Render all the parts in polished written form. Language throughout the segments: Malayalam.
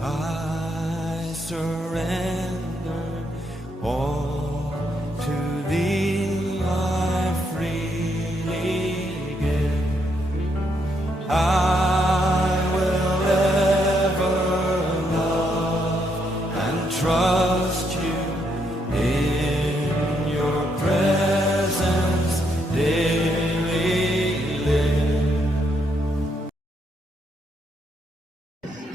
I surrender all to thee, I freely give. I will ever love and trust you in your presence daily live.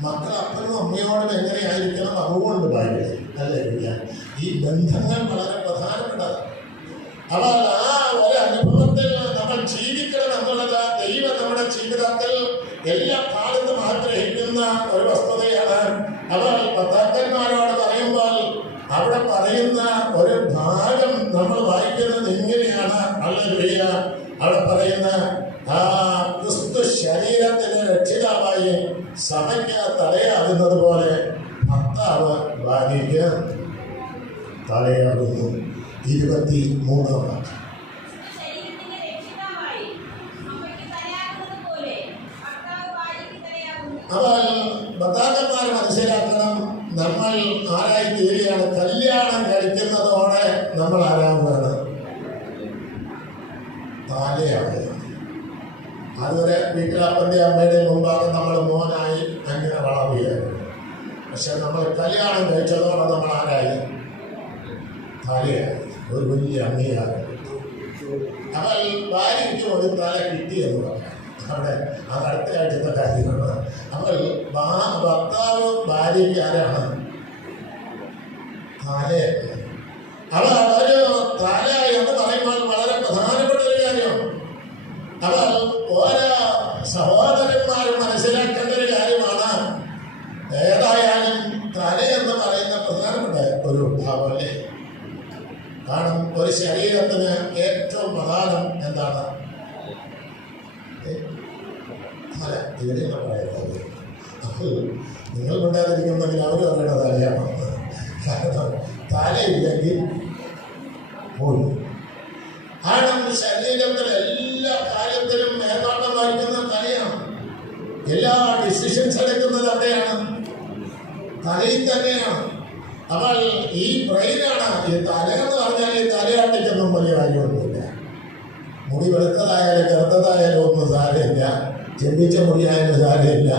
മക്കൾ അപ്പനും അമ്മയോടും എങ്ങനെയായിരിക്കണം അതുകൊണ്ട് ബൈബിൾ അല്ലേ? ഈ ബന്ധങ്ങൾ വളരെ പ്രധാനപ്പെട്ടതാണ്. അപ്പോൾ ആ ഒരു അനുഭവത്തിൽ നമ്മൾ ജീവിക്കണം എന്നുള്ളത് ദൈവം നമ്മുടെ ജീവിതത്തിൽ എല്ലാ കാലത്തും ആഗ്രഹിക്കുന്ന ഒരു വസ്തുതയാണ്. അപ്പോൾ ഭർത്താക്കന്മാരോട് പറയുമ്പോൾ അവിടെ പറയുന്ന ഒരു ഭാഗം നമ്മൾ വായിക്കുന്നത് ഇങ്ങനെയാണ്. ഹല്ലേലൂയ. അവിടെ പറയുന്ന ക്രിസ്തു ശരീരത്തിന് രക്ഷിതാവായി സഭയ്ക്ക് തലയാകുന്നത് പോലെ ഭർത്താവ് ഭാര്യയ്ക്ക് തലയാകുന്നു. 23 അപ്പോൾ ഭർത്താക്കന്മാർ മനസ്സിലാക്കണം, നമ്മൾ ആരായി തീരുകയാണ്. കല്യാണം കഴിക്കുന്നതോടെ നമ്മൾ ആരാകുകയാണ്? തലയാവുക. അതുവരെ വീട്ടിലപ്പൻ്റെ അമ്മയുടെ മുമ്പാകെ നമ്മൾ മോനായി അങ്ങനെ വളരുകയായിരുന്നു. പക്ഷെ നമ്മൾ കല്യാണം കഴിച്ചതോടെ നമ്മൾ ആരായി? തലയായി. ഒരു വലിയ അംഗീകാരം. അപ്പോൾ ഭാര്യയ്ക്ക് ഒരു തല കിട്ടിയെന്ന് പറയാം. അവിടെ അത് അടുത്ത ആഴ്ചത്തെ കാര്യമാണ്. അപ്പോൾ ഭർത്താവ് ഭാര്യയ്ക്ക് ആരാണ്? തലയൊക്കെ. അപ്പോൾ ഒരു തല എന്ന് പറയുമ്പോൾ വളരെ പ്രധാനപ്പെട്ട ഒരു കാര്യമാണ്. അപ്പോൾ ഓരോ സഹോദരന്മാരും മനസ്സിലാക്കേണ്ട ഒരു കാര്യമാണ്. ഏതായാലും തല എന്ന് പറയുന്ന പ്രധാനപ്പെട്ട ഒരു ഭാവമല്ലേ. കാരണം ഒരു ശരീരത്തിന് ഏറ്റവും പ്രധാനം എന്താണ്? തല. ഇവിടെയാണ് പറയുന്നത്. അപ്പോൾ നിങ്ങൾ കൊണ്ടാതിരിക്കുന്നെങ്കിൽ അവർ പറയേണ്ട തലയാണ്. കാരണം തലയില്ലെങ്കിൽ പോയി. കാരണം ശരീരത്തിൽ എല്ലാ കാര്യത്തിലും മേൽനോട്ടം വഹിക്കുന്നത് തലയാണ്. എല്ലാ ഡിസിഷൻസ് എടുക്കുന്നത് അവിടെയാണ്, തലയിൽ തന്നെയാണ്. അപ്പോൾ ഈ ബ്രെയിനാണ്. ഈ തല എന്ന് പറഞ്ഞാൽ ഈ തലയാട്ടിക്കൊന്നും വലിയ കാര്യമൊന്നുമില്ല. മുടി വെളുത്തതായാലും കറുത്തതായാലും ഒന്നും സാരമില്ല. ചെമ്പിച്ച മുടിയായാലും സാരമില്ല.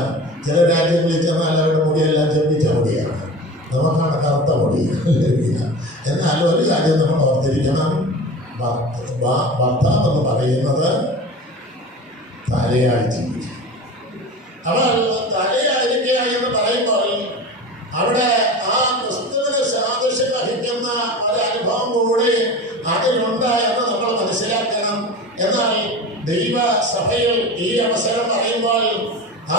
ചില രാജ്യങ്ങളിൽ ചെന്നാൽ അവരുടെ മുടിയെല്ലാം ചെമ്പിച്ച മുടിയാണ്, നമുക്കാണ് കറുത്ത മുടി. എന്നാൽ ഒരു കാര്യം നമ്മൾ ഓർത്തിരിക്കണം, ഭർത്താവ് എന്ന് പറയുന്നത് തലയായി ജീവിക്കും. അപ്പോൾ തലയായിരിക്കുക എന്ന് പറയുമ്പോൾ അവിടെ ആ ക്രിസ്തുവിന് സാദൃശ്യം വഹിക്കുന്ന ഒരനുഭവം കൂടി അതിലുണ്ട് എന്ന് നമ്മൾ മനസ്സിലാക്കണം. എന്നാൽ ദൈവസഭയിൽ ഈ അവസരം പറയുമ്പോൾ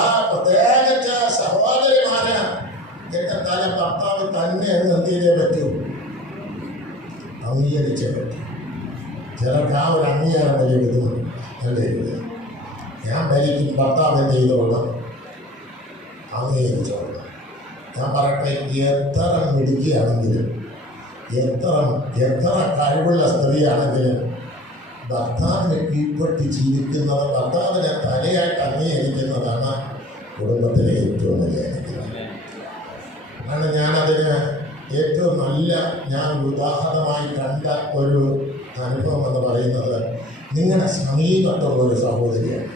ആ പ്രത്യേകിച്ച് സഹോദരിമാര് എന്റെ തല ഭർത്താവ് തന്നെ നിർത്തിയേ പറ്റൂ, അംഗീകരിച്ചേ പറ്റൂ. ചിലർക്ക് ആ ഒരു അംഗീകാരം വലിയ ബുദ്ധിമുട്ട് അല്ലേ? ഞാൻ ഭരിക്കും, ഭർത്താവ് എന്ത് ചെയ്തോളാം? അംഗീകരിച്ചോളാം. ഞാൻ പറയട്ടെ, എത്ര മിടുക്കിയാണെങ്കിലും എത്ര കഴിവുള്ള സ്ത്രീയാണെങ്കിലും ഭർത്താവിനെ കീഴ്പ്പെട്ട് ജീവിക്കുന്നത്, ഭർത്താവിനെ തലയായിട്ട് അംഗീകരിക്കുന്നതാണ് കുടുംബത്തിലെ ഏറ്റവും വലിയ അനുഗ്രഹം. കാരണം ഞാനതിന് ഏറ്റവും നല്ല ഞാൻ ഉദാഹരണമായി കണ്ട ഒരു അനുഭവം എന്ന് പറയുന്നത് നിങ്ങളുടെ സമീപത്തുള്ള ഒരു സഹോദരിയാണ്.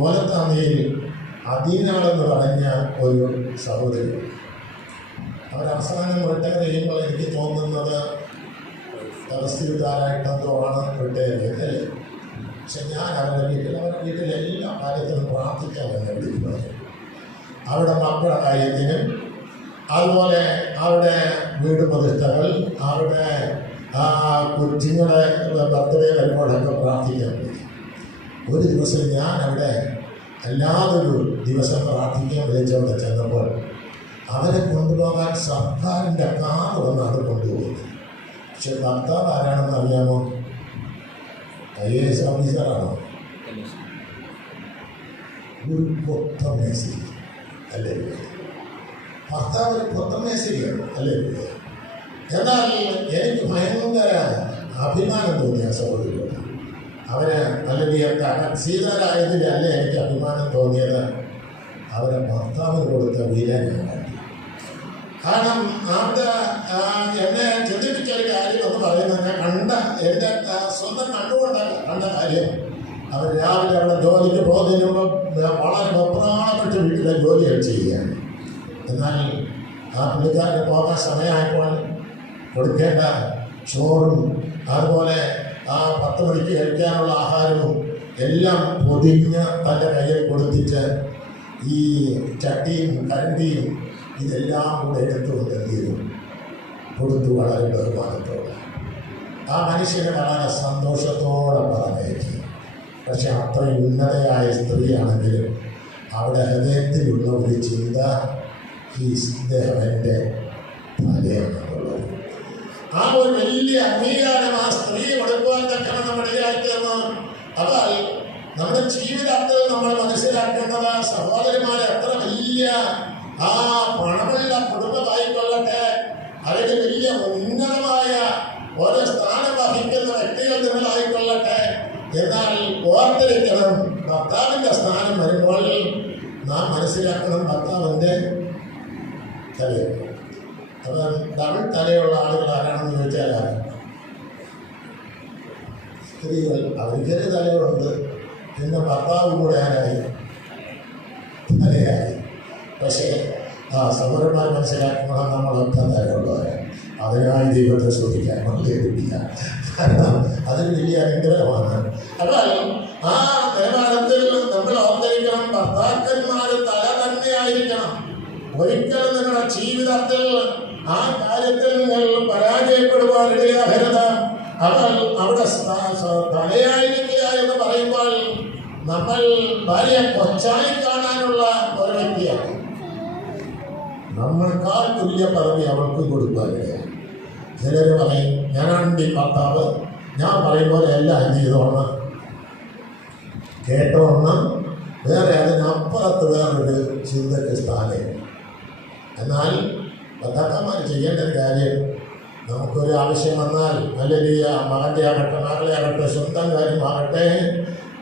ഓലത്താമയിൽ അദീനാളെന്ന് പറഞ്ഞ ഒരു സഹോദരി. അവരവസാനം റിട്ടയർ ചെയ്യുമ്പോൾ എനിക്ക് തോന്നുന്നത് തഹസീൽദാരായിട്ടെന്തോ ആണ് റിട്ടയർ ചെയ്തല്ലേ. പക്ഷെ ഞാൻ അവരുടെ വീട്ടിൽ എല്ലാ കാര്യത്തിനും പ്രാർത്ഥിക്കാൻ തന്നെ വിളിക്കുന്നത്. അവിടെ മക്കളുടെ കാര്യത്തിനും അതുപോലെ അവിടെ വീട് പ്രതിഷ്ഠകൾ, അവിടെ കൊച്ചുങ്ങളെ ബർത്ത്ഡേ വരുമ്പോഴൊക്കെ പ്രാർത്ഥിക്കാൻ വിളിക്കും. ഒരു ദിവസം ഞാൻ അവിടെ അല്ലാതൊരു ദിവസം പ്രാർത്ഥിക്കാൻ വിളിച്ചവിടെ ചെന്നപ്പോൾ അവരെ കൊണ്ടുപോകാൻ സർക്കാരിൻ്റെ കാർ വന്നാണ് കൊണ്ടുപോകുന്നത്. പക്ഷെ ഭർത്താവ് ആരാണെന്ന് അറിയാമോ? IAS ഓഫീസറാണോ? ഒരു കൊത്തമേശി അല്ലേ? ഭർത്താവ് ഒരു കൊത്തമേശിയാണ് അല്ലേ? എന്നാൽ എനിക്ക് ഭയങ്കര അഭിമാനം തോന്നിയ സഹോദരിയോട്. അവര് അല്ലെങ്കിൽ സീതരായതിലല്ല എനിക്ക് അഭിമാനം തോന്നിയത്. അവരെ ഭർത്താവിന് കൊടുത്ത വില ഞാൻ കണ്ടു. കാരണം അവിടെ എന്നെ ചിന്തിപ്പിച്ച ഒരു കാര്യം എന്ന് പറയുന്നത്, ഞാൻ കണ്ട എൻ്റെ സ്വന്തം കണ്ടുകൊണ്ടല്ല കണ്ട കാര്യം. അവർ രാവിലെ അവിടെ ജോലിക്ക് പോകുന്നതിന് മുമ്പ് വളരെ വെപ്രാളപ്പെട്ട് വീട്ടിലെ ജോലികൾ ചെയ്യുകയാണ്. എന്നാൽ ആ പുള്ളിക്കാരന് പോകാൻ സമയമായപ്പോൾ കൊടുക്കേണ്ട ചോറും അതുപോലെ ആ 10 മണിക്ക് കഴിക്കാനുള്ള ആഹാരവും എല്ലാം പൊതിഞ്ഞ് തൻ്റെ കയ്യിൽ കൊടുത്തിട്ട് ഈ ചട്ടിയും കരണ്ടിയും ഇതെല്ലാം കൂടെ എടുത്തുകൊണ്ട് എന്ത് ചെയ്തു കൊടുത്തു. വളരെ ബഹുമാനത്തോടെ ആ മനുഷ്യനെ വളരെ സന്തോഷത്തോടെ പറഞ്ഞേച്ചു. പക്ഷെ അത്ര ഉന്നതയായ സ്ത്രീയാണെങ്കിലും അവിടെ ഹൃദയത്തിലുള്ള ഒരു ചിന്ത, ഈ ഇദ്ദേഹം എൻ്റെ തലയാണെന്നുള്ളത്. ആ ഒരു വലിയ അംഗീകാരം ആ സ്ത്രീ കൊടുക്കുവാൻ തക്കണം നമ്മുടെ ഇടയാക്കിയെന്ന്. അപ്പോൾ നമ്മുടെ ജീവിതത്തിൽ നമ്മൾ മനസ്സിലാക്കേണ്ടത്, സഹോദരിമാരെ, അത്ര വലിയ ആ പണമുള്ള കുടുംബമായിക്കൊള്ളട്ടെ, അല്ലെങ്കിൽ വലിയ ഉന്നതമായ ഓരോ സ്ഥാനം വഹിക്കുന്ന വ്യക്തികൾ നിങ്ങളായിക്കൊള്ളട്ടെ, എന്നാൽ ഓർത്തിരിക്കണം, ഭർത്താവിൻ്റെ സ്ഥാനം വരുമ്പോൾ നാം മനസ്സിലാക്കണം ഭർത്താവിൻ്റെ തലയാണ്. അപ്പം ഡബിൾ തലയുള്ള ആളുകൾ ആരാണെന്ന് ചോദിച്ചാൽ സ്ത്രീകൾ. അവർക്ക് തലയുണ്ട്, പിന്നെ ഭർത്താവ് കൂടെ ആരായി തലയായി. പക്ഷേ സഹോദരന്മാർ മനസ്സിലാക്കണം, നമ്മളൊക്കെ തലയുള്ളവരാണ്. അതിനായി ദൈവത്തെ ശ്രദ്ധിക്കാൻ മല്ലില്ല, കാരണം അതൊരു വലിയ അനുഗ്രഹമാണ്. അപ്പോൾ ആ നിലവാരത്തിൽ നമ്മൾ ഓർത്തിരിക്കണം, ഭർത്താക്കന്മാർ തല തന്നെയായിരിക്കണം. ഒരിക്കലും നിങ്ങളുടെ ജീവിതത്തിൽ ആ കാര്യത്തിൽ നിങ്ങൾ പരാജയപ്പെടുവാനിടയാകരുത്. അപ്പോൾ അവിടെ തലയായിരിക്കുക എന്ന് പറയുമ്പോൾ നമ്മൾ ഭാര്യ കൊച്ചായി കാണാനുള്ള ഒരു വ്യക്തിയാണ്. നമ്മൾക്കാൾ തുല്യ പദവി അവൾക്ക് കൊടുക്കാനിടയാണ്. ചിലർ പറയും, ഞാനാണ് ഈ ഭർത്താവ്, ഞാൻ പറയുമ്പോൾ എല്ലാം എന്ത് ചെയ്തോണം, കേട്ടോണം. വേറെ അതിനപ്പുറത്ത് വേറൊരു ചിന്തയ്ക്ക് സ്ഥാനം. എന്നാൽ ഭർത്താക്കന്മാർ ചെയ്യേണ്ട ഒരു കാര്യം, നമുക്കൊരു ആവശ്യം വന്നാൽ, അല്ലെങ്കിൽ മകൻ്റെ ആകട്ടെ മകളെ ആകട്ടെ സ്വന്തം കാര്യമാകട്ടെ,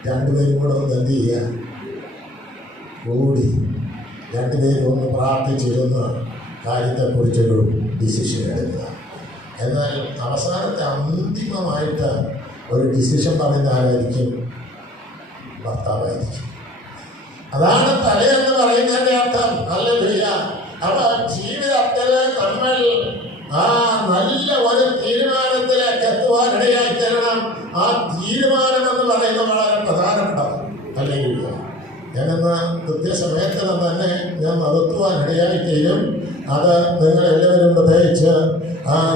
രണ്ടുപേരും കൂടെ ഒന്ന് എന്ത് ചെയ്യുക, കൂടി രണ്ടുപേരും ഒന്ന് പ്രാർത്ഥിച്ചിരുന്ന് കാര്യത്തെക്കുറിച്ചൊരു ഡിസിഷൻ എടുക്കുക. എന്നാൽ അവസാനത്തെ അന്തിമമായിട്ട് ഒരു ഡിസിഷൻ പറയുന്ന ആരായിരിക്കും? ഭർത്താവായിരിക്കും. അതാണ് തലയെന്ന് പറയുന്നതിൻ്റെ അർത്ഥം. ഹല്ലേലൂയ. അപ്പോൾ ജീവിതത്തിൽ നമ്മൾ നല്ല ഒരു തീരുമാനത്തിലേക്ക് എത്തുവാനിടയായി തരണം. ആ തീരുമാനം എന്ന് പറയുന്നത് വളരെ പ്രധാനപ്പെട്ടതാണ്. ഹല്ലേലൂയ. ഞാനെന്ന് കൃത്യസമയത്ത് തന്നെ ഞാൻ നടത്തുവാനിടയായി തീരും. അത് നിങ്ങളെല്ലാവരും പ്രത്യേകിച്ച്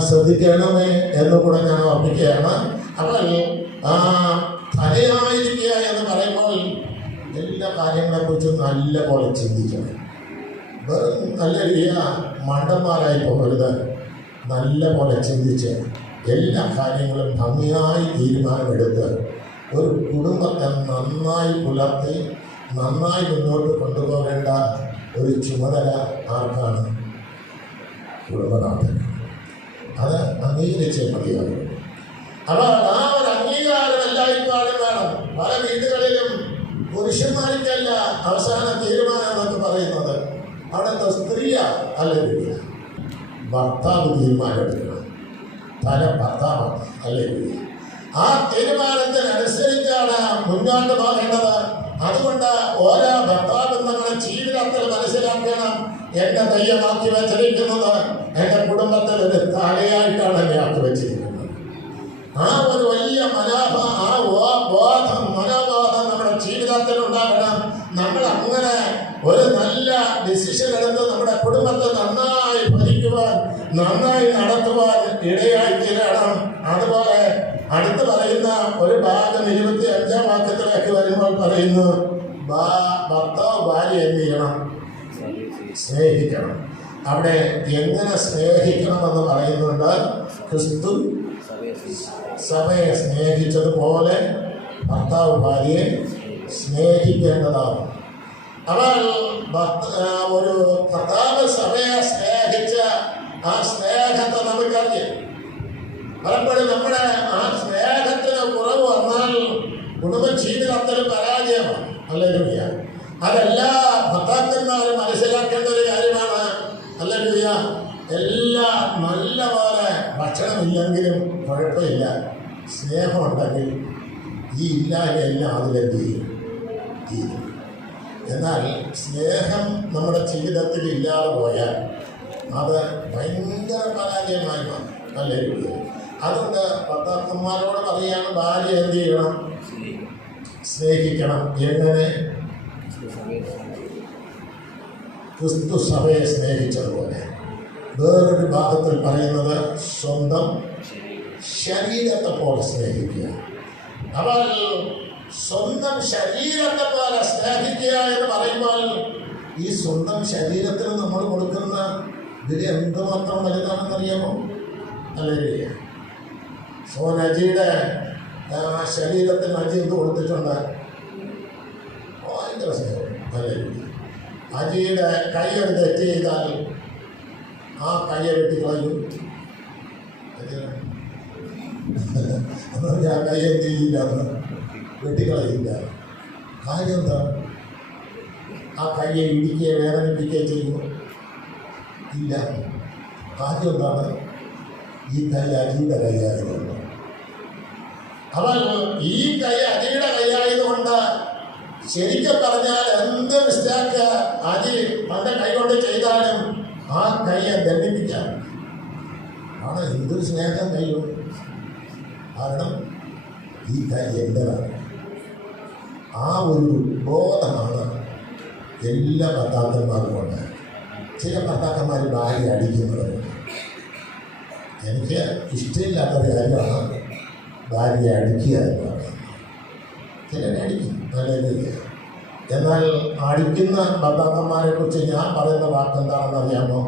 ശ്രദ്ധിക്കണമേ എന്നുകൂടെ ഞാൻ ഓർമ്മിക്കുകയാണ്. അപ്പോൾ തലയായിരിക്കുക എന്ന് പറയുമ്പോൾ എല്ലാ കാര്യങ്ങളെക്കുറിച്ചും നല്ല പോലെ ചിന്തിക്കണം. വെറും നല്ല മണ്ടന്മാരായി പോകരുത്. നല്ല പോലെ ചിന്തിച്ച് എല്ലാ കാര്യങ്ങളും ഭംഗിയായി തീരുമാനമെടുത്ത് ഒരു കുടുംബത്തെ നന്നായി പുലർത്തി നന്നായി മുന്നോട്ട് കൊണ്ടുപോകേണ്ട ഒരു ചുമതല ആർക്കാണ്? കുടുംബനാഥൻ. അത് അംഗീകരിച്ചേ മതിയാകും. അപ്പോൾ ആ ഒരു അംഗീകാരം എല്ലായ്പ്പോഴും വേണം. പല വീടുകളിലും പുരുഷന്മാർക്കല്ല അവസാന തീരുമാനം എന്നൊക്കെ പറയുന്നത്, അവിടുത്തെ സ്ത്രീയാ. അല്ലെങ്കിൽ ഭർത്താവ് തീരുമാനമെടുക്കണം. തല ഭർത്താവാണ്. അല്ലെങ്കിൽ ആ തീരുമാനത്തിനനുസരിച്ചാണ് മുന്നോട്ട് പോകേണ്ടത്. അതുകൊണ്ട് ഓരോ ഭർത്താവും നമ്മുടെ ജീവിതത്തിൽ മനസ്സിലാക്കണം, എന്നെ ദൈവമാക്കി വെച്ചിരിക്കുന്നത് എൻ്റെ കുടുംബത്തിൽ ഒരു തലയായിട്ടാണ് എന്നെ ആക്കി വെച്ചിരിക്കുന്നത്. ആ ഒരു വലിയ മനോബോധം നമ്മുടെ ജീവിതത്തിൽ ഉണ്ടാകണം. നമ്മൾ അങ്ങനെ ഒരു നല്ല ഡിസിഷൻ എടുത്ത് നമ്മുടെ കുടുംബത്തെ നന്നായി ഭരിക്കുവാൻ, നന്നായി നടത്തുവാൻ ഇടയായി തീരണം. അതുപോലെ അടുത്ത് പറയുന്ന ഒരു ഭാഗം 25-ാം വാക്യത്തിലേക്ക് വരുമ്പോൾ പറയുന്നു, ഭർത്താവ് ഭാര്യ എന്ത് ചെയ്യണം? സ്നേഹിക്കണം. അവിടെ എങ്ങനെ സ്നേഹിക്കണമെന്ന് പറയുന്നുണ്ട്. ക്രിസ്തു സഭയെ സ്നേഹിച്ചതുപോലെ ഭർത്താവ് ഭാര്യയെ സ്നേഹിക്കേണ്ടതാണ്. അവൾ ഒരു ഭർത്താവ് സഭയെ സ്നേഹിച്ച ആ സ്നേഹത്തെ നമുക്കറിയാം. പലപ്പോഴും നമ്മുടെ ആ സ്നേഹത്തിന് കുറവ് വന്നാൽ കുടുംബ ജീവിതത്തിൽ പരാജയമാണ്. ഹല്ലേലൂയ. അതെല്ലാ ഭർത്താക്കന്മാർ മനസ്സിലാക്കേണ്ട ഒരു കാര്യമാണ്. ഹല്ലേലൂയ. എല്ലാം നല്ല പോലെ ഭക്ഷണമില്ലെങ്കിലും കുഴപ്പമില്ല, സ്നേഹമുണ്ടെങ്കിൽ ഈ ഇല്ലായ്മയെല്ലാം അതിലെന്ത് ചെയ്യും. എന്നാൽ സ്നേഹം നമ്മുടെ ജീവിതത്തിൽ ഇല്ലാതെ പോയാൽ അത് ഭയങ്കര പരാജയമായി മാറും. ഹല്ലേലൂയ. അതുകൊണ്ട് ഭർത്താക്കന്മാരോട് പറയാണ്, ഭാര്യ എന്ത് ചെയ്യണം? സ്നേഹിക്കണം. എങ്ങനെ? ക്രിസ്തു സഭയെ സ്നേഹിച്ചതുപോലെ. വേറൊരു ഭാഗത്തിൽ പറയുന്നത് സ്വന്തം ശരീരത്തെ പോലെ സ്നേഹിക്കുക. അപ്പോൾ സ്വന്തം ശരീരത്തെ പോലെ സ്നേഹിക്കുക എന്ന് പറയുമ്പോൾ ഈ സ്വന്തം ശരീരത്തിന് നമ്മൾ കൊടുക്കുന്ന വില എന്തുമാത്രം വലുതാണെന്നറിയാമോ? അല്ലെങ്കിൽ സോനജിയുടെ ശരീരത്തിന് അജി എന്ത് കൊടുത്തിട്ടുണ്ട്? ഭയങ്കര സ്നേഹം. അല്ലെങ്കിൽ അജിയുടെ കൈയ്യൊരു തെറ്റ് ചെയ്താൽ ആ കയ്യെ വെട്ടിക്കളയും. ഞാൻ കൈ എന്ത് ചെയ്യില്ല, വെട്ടിക്കളയില്ല. കാര്യം എന്താ? ആ കയ്യെ ഇടിക്കുകയോ വേദനിപ്പിക്കുകയോ ചെയ്യുമോ? ഇല്ല. കാര്യം എന്താണ്? ഈ കൈ അജിയുടെ കൈയായതുകൊണ്ട്. അവൻ ഈ കൈ അജിയുടെ കൈയായതുകൊണ്ട് ശരിക്കും പറഞ്ഞാൽ എന്ത് മിസ്റ്റേക്ക് അജി തൻ്റെ കൈ കൊണ്ട് ചെയ്താലും ആ കൈയെ ദണ്ഡിപ്പിക്കാം. ആണ് എന്തൊരു സ്നേഹം കൈയോ. കാരണം ഈ കൈ എൻ്റെതാണ്. ആ ഒരു ബോധമാണ് എല്ലാ ഭർത്താക്കന്മാർക്കും ഉണ്ട്. ചില ഭർത്താക്കന്മാർ ഭാര്യ അടിക്കുന്നവരുണ്ട്. എനിക്ക് ഇഷ്ടമില്ലാത്തൊരു കാര്യമാണ് ഭാര്യയെ അടിക്കുക എന്ന് പറയുന്നത്. ചിലരെ അടിക്കും, നല്ലതില്ല. എന്നാൽ അടിക്കുന്ന ഭർത്താക്കന്മാരെ കുറിച്ച് ഞാൻ പറയുന്ന വാക്ക് എന്താണെന്ന് അറിയാമോ?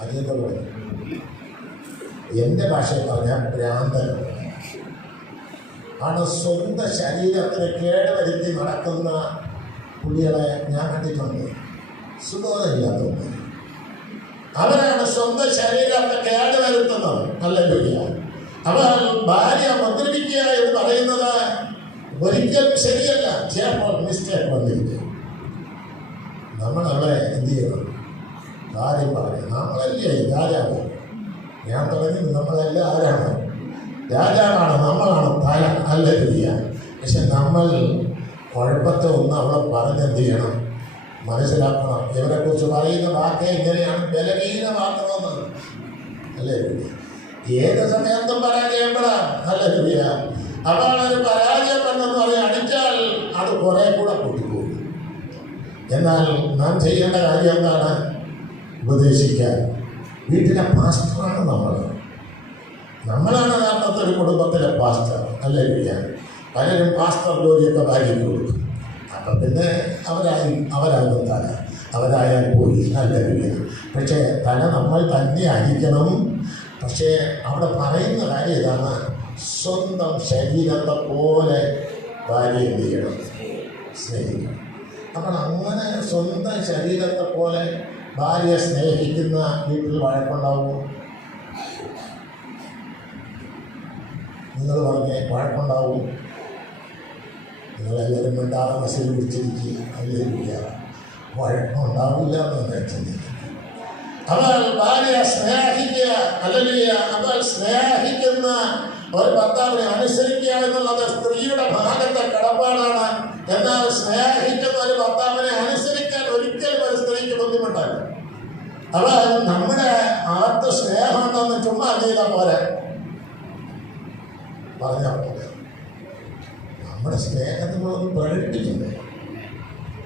അതിൻ്റെ പോലെ എൻ്റെ ഭാഷയിൽ പറഞ്ഞാൽ ഭ്രാന്തനാണ്. ആണ് സ്വന്തം ശരീരത്തിന് കേടുവരുത്തി നടക്കുന്ന പുള്ളികളെ ഞാൻ കണ്ടിട്ടുണ്ട്. സുഖമില്ലാത്തവർ അവരാണ് സ്വന്തം ശരീരത്തെ കേടുവരുത്തുന്നത്. ഹല്ലേലൂയ. അവൻ ഭാര്യ മുദ്രവിക്കുക എന്ന് പറയുന്നത് ഒരിക്കലും ശരിയല്ല. ചിലപ്പോൾ മിസ്റ്റേക്ക് വന്നിരിക്കും. നമ്മളവിടെ എന്ത് ചെയ്യണം? കാര്യം പറയാം. നമ്മളല്ലേ രാജാവ്. ഞാൻ പറഞ്ഞു, നമ്മളെല്ലാം ആരാണ്? രാജാവാണ്. നമ്മളാണ് തല. ഹല്ലേലൂയ. പക്ഷെ നമ്മൾ കുഴപ്പത്തെ ഒന്ന് അവളെ പറഞ്ഞെന്ത് ചെയ്യണം? മനസ്സിലാക്കണം. ഇവരെക്കുറിച്ച് പറയുന്ന വാക്ക് എങ്ങനെയാണ്? ബലഹീനമാക്കണമെന്ന്. ഹല്ലേലൂയ. ഏത് സമയത്തും പരാജയപ്പെടാം. ഹല്ലേലൂയ. അപ്പോൾ ഒരു പരാജയം എന്നെന്ന് പറയാൻ അടിച്ചാൽ അത് കുറെ കൂടെ കൂട്ടിപ്പോകും. എന്നാൽ നാം ചെയ്യേണ്ട കാര്യം എന്താണ്? ഉപദേശിക്കാൻ. വീട്ടിലെ പാസ്റ്ററാണ് നമ്മളാണ് യഥാർത്ഥത്തിൽ ഒരു കുടുംബത്തിലെ പാസ്റ്റർ. ഹല്ലേലൂയ. പലരും പാസ്റ്റർ ജോലിയൊക്കെ ഭാര്യയ്ക്ക് കൊടുക്കും. അപ്പം പിന്നെ അവരാകും തല. അവരായാൽ പോയി. ഹല്ലേലൂയ. പക്ഷേ തല നമ്മൾ തന്നെ അടിക്കണം. പക്ഷേ അവിടെ പറയുന്ന കാര്യം ഇതാണ്, സ്വന്തം ശരീരത്തെ പോലെ ഭാര്യ എന്ത് ചെയ്യണം? സ്നേഹിക്കണം. അപ്പോൾ അങ്ങനെ സ്വന്തം ശരീരത്തെ പോലെ ഭാര്യയെ സ്നേഹിക്കുന്ന വീട്ടിൽ വഴക്കുണ്ടാവുമോ? നിങ്ങൾ പറഞ്ഞേ, വഴക്കുണ്ടാവും. നിങ്ങളെല്ലാവരും മിണ്ടാതെ മസിൽ പിടിച്ചിരിക്കുക. ഹല്ലേലൂയ. വഴക്കുണ്ടാവില്ല എന്ന് ചിന്തിക്കുക. അവൾ ഭാര്യയെ സ്നേഹിക്കുക. ഹല്ലേലൂയ. അവൾ സ്നേഹിക്കുന്ന ഒരു ഭർത്താവിനെ അനുസരിക്കുക എന്നുള്ളത് സ്ത്രീയുടെ ഭാഗത്തെ കടപ്പാടാണ്. എന്നാൽ സ്നേഹിക്കുന്ന ഒരു ഭർത്താവിനെ അനുസരിക്കാൻ ഒരിക്കലും ഒരു സ്ത്രീക്ക് ബുദ്ധിമുട്ടല്ല. അവൾ നമ്മുടെ ആർത്ത് സ്നേഹമുണ്ടെന്ന് ചുമ്മാ ചെയ്താൽ പോരെ, പറഞ്ഞാൽ പോലെ നമ്മുടെ സ്നേഹത്തിനൊന്ന് പ്രകടിപ്പിക്കുന്നത്.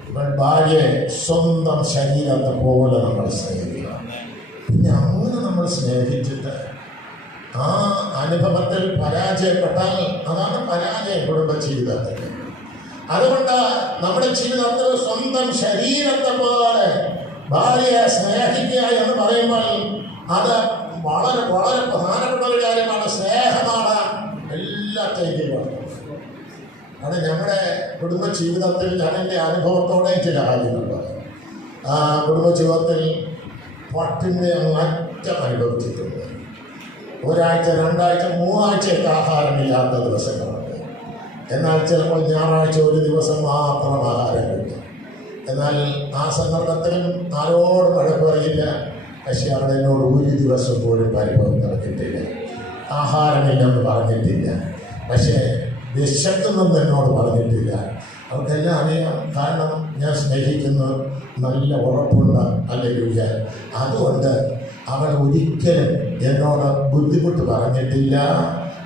ഇവൾ ഭാര്യയെ സ്വന്തം ശരീരത്തെ പോലെ നമ്മൾ സ്നേഹിക്കുക. പിന്നെ അങ്ങനെ നമ്മൾ സ്നേഹിച്ചിട്ട് ആ അനുഭവത്തിൽ പരാജയപ്പെട്ടാൽ അതാണ് പരാജയം കുടുംബ ജീവിതത്തിൽ. അതുകൊണ്ട് നമ്മുടെ ജീവിതത്തിൽ സ്വന്തം ശരീരത്തെ പോലെ ഭാര്യയെ സ്നേഹിക്കുക എന്ന് പറയുമ്പോൾ അത് വളരെ വളരെ പ്രധാനപ്പെട്ട ഒരു കാര്യമാണ്. സ്നേഹമാണ് എല്ലാത്തേക്കും. അത് നമ്മുടെ കുടുംബ ജീവിതത്തിൽ ഞാൻ എൻ്റെ അനുഭവത്തോടെ ചില കാര്യങ്ങളുണ്ട്. കുടുംബ ജീവിതത്തിൽ പട്ടിൻ്റെ അറ്റം അനുഭവിച്ചിട്ടുണ്ട്. ഒരാഴ്ച, 2 ആഴ്ച, 3 ആഴ്ചയൊക്കെ ആഹാരമില്ലാത്ത ദിവസങ്ങളുണ്ട്. എന്നാൽ ചിലപ്പോൾ ഞായറാഴ്ച ഒരു ദിവസം മാത്രം ആഹാരം കഴിക്കും. എന്നാൽ ആ സന്ദർഭത്തിലും ആരോടും വഴക്ക് പറയില്ല. പക്ഷെ അവിടെ എന്നോട് ഒരു ദിവസം പോലും പരിഭവം നടന്നിട്ടില്ല, ആഹാരമില്ലെന്ന് പറഞ്ഞിട്ടില്ല, പക്ഷേ വിശക്കുന്നെന്ന് എന്നോട് പറഞ്ഞിട്ടില്ല. അവർക്കെല്ലാം അറിയാം, കാരണം ഞാൻ സ്നേഹിക്കുന്ന നല്ല ഉറപ്പുള്ള ഹല്ലേലൂയ. അതുകൊണ്ട് അവൾ ഒരിക്കലും എന്നോട് ബുദ്ധിമുട്ട് പറഞ്ഞിട്ടില്ല.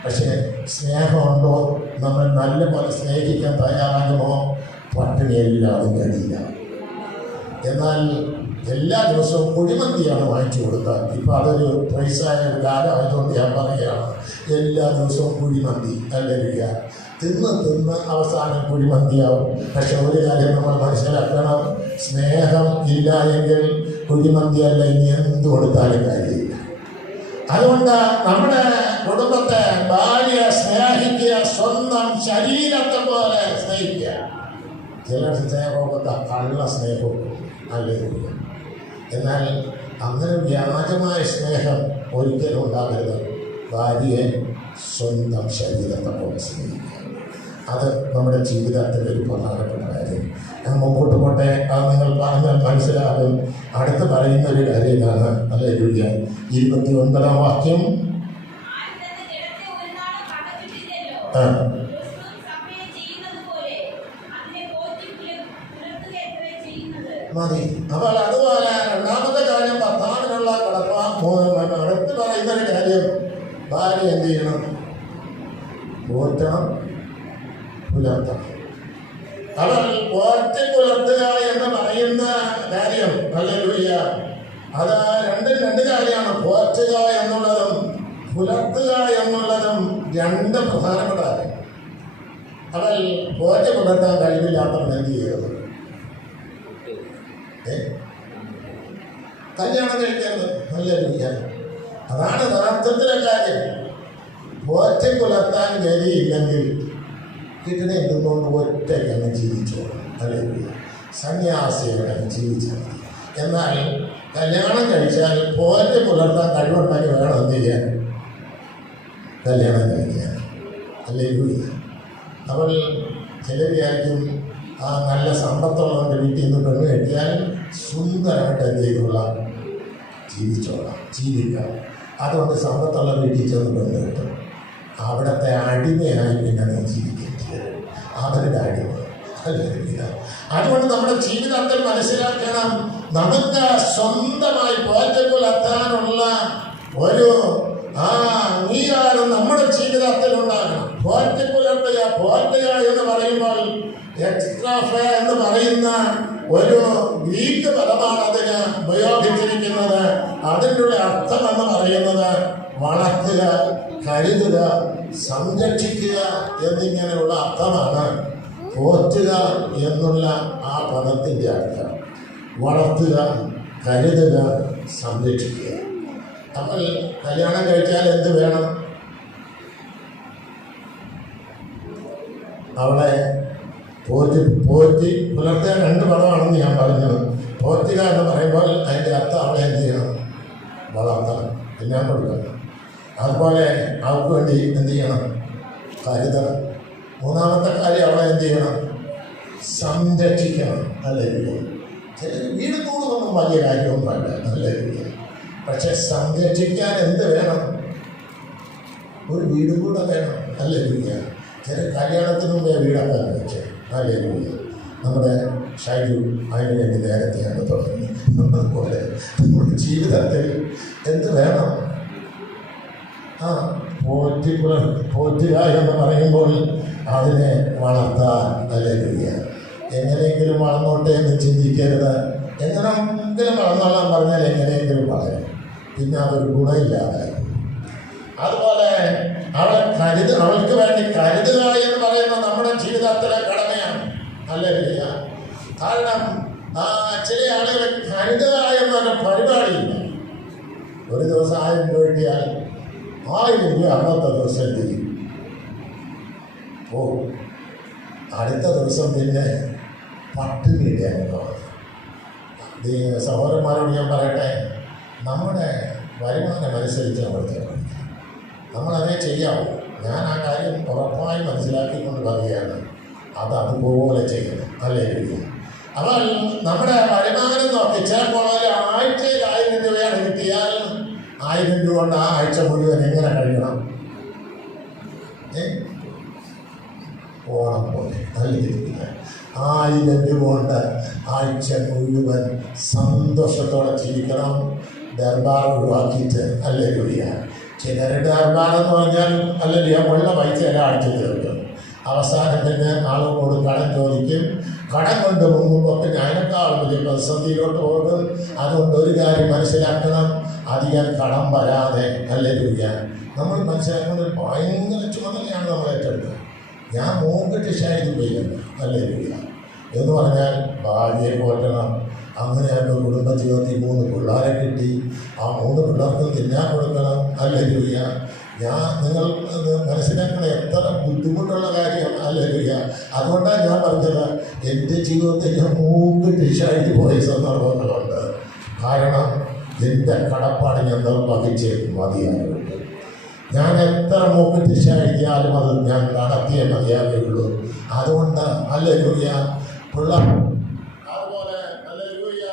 പക്ഷേ സ്നേഹമുണ്ടോ, നമ്മൾ നല്ല പോലെ സ്നേഹിക്കാൻ തയ്യാറാകുമോ? പട്ടിണിയെല്ലാം കഴിയില്ല. എന്നാൽ എല്ലാ ദിവസവും കുഴിമന്തിയാണ് വാങ്ങിച്ചു കൊടുത്താൽ. ഇപ്പം അതൊരു പ്രൈസായ ഒരു കാലമായതുകൊണ്ട് ഞാൻ പറയുകയാണ്, എല്ലാ ദിവസവും കുഴിമന്തി ഹല്ലേലൂയ. തിന്ന് അവസാനം കുഴിമന്തിയാവും. പക്ഷെ ഒരു കാര്യം നമ്മൾ മനസ്സിലാക്കണം, സ്നേഹം ഇല്ല എങ്കിൽ കുഴിമന്തിയല്ല ഇനി എന്ത് കൊടുത്താലും കാര്യമില്ല. അതുകൊണ്ട് നമ്മുടെ കുടുംബത്തെ, ഭാര്യ സ്നേഹിക്കുക, സ്വന്തം ശരീരത്തെ പോലെ സ്നേഹിക്കുക. ചില സ്നേഹമൊക്കെ കള്ള സ്നേഹവും ഹല്ലേലൂയ. എന്നാൽ അങ്ങനെ വ്യാജമായ സ്നേഹം ഒരിക്കലും ഉണ്ടാകരുത്. ഭാര്യയെ സ്വന്തം ശരീരത്തെ പോലെ സ്നേഹിക്കുക, അത് നമ്മുടെ ജീവിതത്തിൽ ഒരു പ്രധാനപ്പെട്ട കാര്യം. ഞാൻ മുമ്പോട്ട് പോട്ടെ, അത് നിങ്ങൾ പറഞ്ഞാൽ മനസ്സിലാകും. അടുത്ത് പറയുന്ന ഒരു കാര്യമാണ് ഹല്ലേലൂയ. 29-ാം വാക്യം. മതി. അപ്പോൾ അതുപോലെ രണ്ടാമത്തെ കാര്യം ഭർത്താവിനുള്ള കടപ്പ. അടുത്ത് പറയുന്നൊരു കാര്യം, ഭാര്യ എന്ത് ചെയ്യണം? പോറ്റണം, പുലർത്തണം. അവൾ പോറ്റി പുലർത്തുക എന്ന് പറയുന്ന കാര്യം ഹല്ലേലൂയ, അത് രണ്ട് കാര്യമാണ്. പോറ്റുക എന്നുള്ളതും പുലർത്തുക എന്നുള്ളതും രണ്ട് പ്രധാനപ്പെട്ട കാര്യം. അവൾ പോറ്റി പുലർത്താൻ കഴിവില്ലാത്തവൻ എന്ത് ചെയ്യുന്നത്? കല്യാണം കഴിക്കുന്നത്. ഹല്ലേലൂയ. അതാണ് യഥാർത്ഥത്തിലെ കാര്യം. പോറ്റി പുലർത്താൻ ഗതിയില്ലെങ്കിൽ കിട്ടുന്ന എന്തുകൊണ്ട് ഒറ്റയ്ക്ക് അങ്ങ് ജീവിച്ചോളാം. ഹല്ലേലൂയ. സന്യാസികളെ ജീവിച്ചാൽ മതി. എന്നാൽ കല്യാണം കഴിച്ചാൽ പോറ്റി പുലർത്താൻ കഴിവുണ്ടെങ്കിൽ വേണം എന്ത് ചെയ്യാൻ? കല്യാണം കഴിക്കാൻ. ഹല്ലേലൂയ. അവൾ ചിലരായിരിക്കും ആ നല്ല സമ്പത്തുള്ളവൻ്റെ വീട്ടിൽ നിന്ന് പെണ്ണ് കെട്ടിയാൽ സുന്ദരമായിട്ട് എന്ത് ചെയ്തോളാം? ജീവിക്കാം. അതുകൊണ്ട് സമ്പത്തുള്ള വീട്ടിൽ ചെന്ന് പെണ്ണ് കിട്ടും. അവിടുത്തെ അടിമയായി പിന്നെ നീ ജീവിക്കേണ്ടി വരും, അവരുടെ അടിമ. അതുകൊണ്ട് നമ്മുടെ ജീവിതത്തിൽ മനസ്സിലാക്കണം, നമുക്ക് സ്വന്തമായി പോറ്റുപുലർത്താനുള്ള ഒരു അംഗീകാരം നമ്മുടെ ജീവിതത്തിൽ ഉണ്ടാകണം. പോറ്റുക എന്ന് പറയുമ്പോൾ എക്സ്ട്രാഫേ എന്ന് പറയുന്ന ഒരു ഗ്രീക്ക് പദമാണ് അതിന് ഉപയോഗിച്ചിരിക്കുന്നത്. അതിൻ്റെ അർത്ഥം എന്ന് പറയുന്നത് വളർത്തുക, കരുതുക, സംരക്ഷിക്കുക എന്നിങ്ങനെയുള്ള അർത്ഥമാണ് പോറ്റുക എന്നുള്ള ആ പദത്തിൻ്റെ അർത്ഥം. വളർത്തുക, കരുതുക, സംരക്ഷിക്കുക. അപ്പോൾ കല്യാണം കഴിച്ചാൽ എന്ത് വേണം? അവളെ പോറ്റി പുലർത്തുക രണ്ട് പദമാണെന്ന് ഞാൻ പറഞ്ഞത്. പോറ്റുക എന്ന് പറയുമ്പോൾ അതിൻ്റെ അർത്ഥം അവളെ എന്ത് ചെയ്യണം? വളർത്തണം, തിന്നാൻ കൊടുക്കണം. അതുപോലെ അവൾക്ക് വേണ്ടി എന്ത് ചെയ്യണം? കരുതണം. മൂന്നാമത്തെ കാര്യം, അവളെ എന്ത് ചെയ്യണം? സംരക്ഷിക്കണം. ഹല്ലേലൂയ. വീട് കൂടുന്നൊന്നും വലിയ കാര്യമൊന്നും അല്ല. ഹല്ലേലൂയ. പക്ഷെ സംരക്ഷിക്കാൻ എന്ത് വേണം? ഒരു വീട് കൂടെ വേണം. ഹല്ലേലൂയ. ചില കല്യാണത്തിന് മുമ്പേ വീടാക്കാൻ വെച്ചത്. ഹല്ലേലൂയ. നമ്മുടെ ഷൈജു അതിന് വേണ്ടി നേരത്തെയാണ് തുടങ്ങി. അതുപോലെ നമ്മുടെ ജീവിതത്തിൽ എന്ത് വേണം? പോറ്റുക എന്ന് പറയുമ്പോൾ അതിനെ വളർത്താൻ. ഹല്ലേലൂയ. എങ്ങനെയെങ്കിലും വളർന്നോട്ടെ എന്ന് ചിന്തിക്കരുത്. എങ്ങനെയെങ്കിലും വളർന്നോളാൻ പറഞ്ഞാൽ എങ്ങനെയെങ്കിലും വളരും, പിന്നെ അതൊരു ഗുണമില്ലാതെ. അതുപോലെ അവൾക്ക് വേണ്ടി കരുതുക എന്ന് പറയുന്നത് നമ്മുടെ ജീവിതത്തിലെ കടമയാണ്. ഹല്ലേലൂയ. കാരണം ചില ആളുകൾ കരുതുക എന്നൊരു പരിപാടിയില്ല. ഒരു ദിവസം 1000 രൂപ കിട്ടിയാൽ 1000 രൂപ അന്നത്തെ ദിവസം ചെയ്യും. അടുത്ത ദിവസം പിന്നെ പട്ടിണിയുടെ അനുഭവം. സഹോദരന്മാരോട് ഞാൻ പറയട്ടെ, നമ്മുടെ വരുമാനം അനുസരിച്ച് നമ്മൾ നമ്മളതേ ചെയ്യാവൂ. ഞാൻ ആ കാര്യം ഉറപ്പായി മനസ്സിലാക്കിക്കൊണ്ട് പറയുകയാണ്. അത് അതുപോലെ ചെയ്യണം. ഹല്ലേലൂയ. അപ്പോൾ നമ്മുടെ വരുമാനം നോക്കി ചിലപ്പോൾ ഒരു ആഴ്ചയിൽ 1000 രൂപയാണ് കിട്ടിയാൽ 1000 രൂപ കൊണ്ട് ആ ആഴ്ച മുഴുവൻ എങ്ങനെ കഴിയണം? ഓണം പോലെ. ഹല്ലേലൂയ. 1000 രൂപ കൊണ്ട് ആഴ്ച മുഴുവൻ സന്തോഷത്തോടെ ജീവിക്കണം. ദർബാർ ഒഴിവാക്കിയിട്ട്. ഹല്ലേലൂയ. ചിലരുടെ ദർബാർ എന്ന് പറഞ്ഞാൽ ഹല്ലേലൂയ ഉള്ള പൈസ എല്ലാം അടിച്ചു തീർക്കും. അവസാനത്തിന് ആളുകളോട് കടം ചോദിക്കും. കടം കൊണ്ട് മുങ്ങുമ്പോൾ പിന്നെ അതിനേക്കാൾ വലിയ പ്രതിസന്ധിയിലോട്ട് പോകും. അതുകൊണ്ട് ഒരു കാര്യം മനസ്സിലാക്കണം, അധികം കടം വരാതെ. ഹല്ലേലൂയ. നമ്മൾ മനസ്സിലാക്കുന്ന ഒരു ഭയങ്കര ചുമതലയാണ് നമ്മൾ ഏറ്റെടുത്തത്. ഞാൻ മൂക്കിട്ട് ഷായത് ചെയ്യുന്നു. ഹല്ലേലൂയ. എന്ന് പറഞ്ഞാൽ ഭാര്യയെ പോറ്റണം. അങ്ങനെ എൻ്റെ കുടുംബജീവിതത്തിൽ 3 പിള്ളേരെ കിട്ടി. ആ 3 പിള്ളേർക്ക് തിന്നാൻ കൊടുക്കണം. ഹല്ലേലൂയ. നിങ്ങൾ മനസ്സിലാക്കണ എത്ര ബുദ്ധിമുട്ടുള്ള കാര്യം. ഹല്ലേലൂയ. അതുകൊണ്ടാണ് ഞാൻ പറഞ്ഞത്, എൻ്റെ ജീവിതത്തിൽ ഞാൻ മൂക്കിട്ട് ഷായിട്ട് പോയ സന്ദർഭങ്ങളുണ്ട്. കാരണം എൻ്റെ കടപ്പാട് ഞാൻ നിർവഹിച്ച് മതിയാകും. ഞാൻ എത്ര മൂക്കിട്ട് ഷായിയാലും അത് ഞാൻ നടത്തിയേ മതിയാകുള്ളൂ. അതുകൊണ്ട് ഹല്ലേലൂയ പിള്ളേർ അതുപോലെ ഹല്ലേലൂയ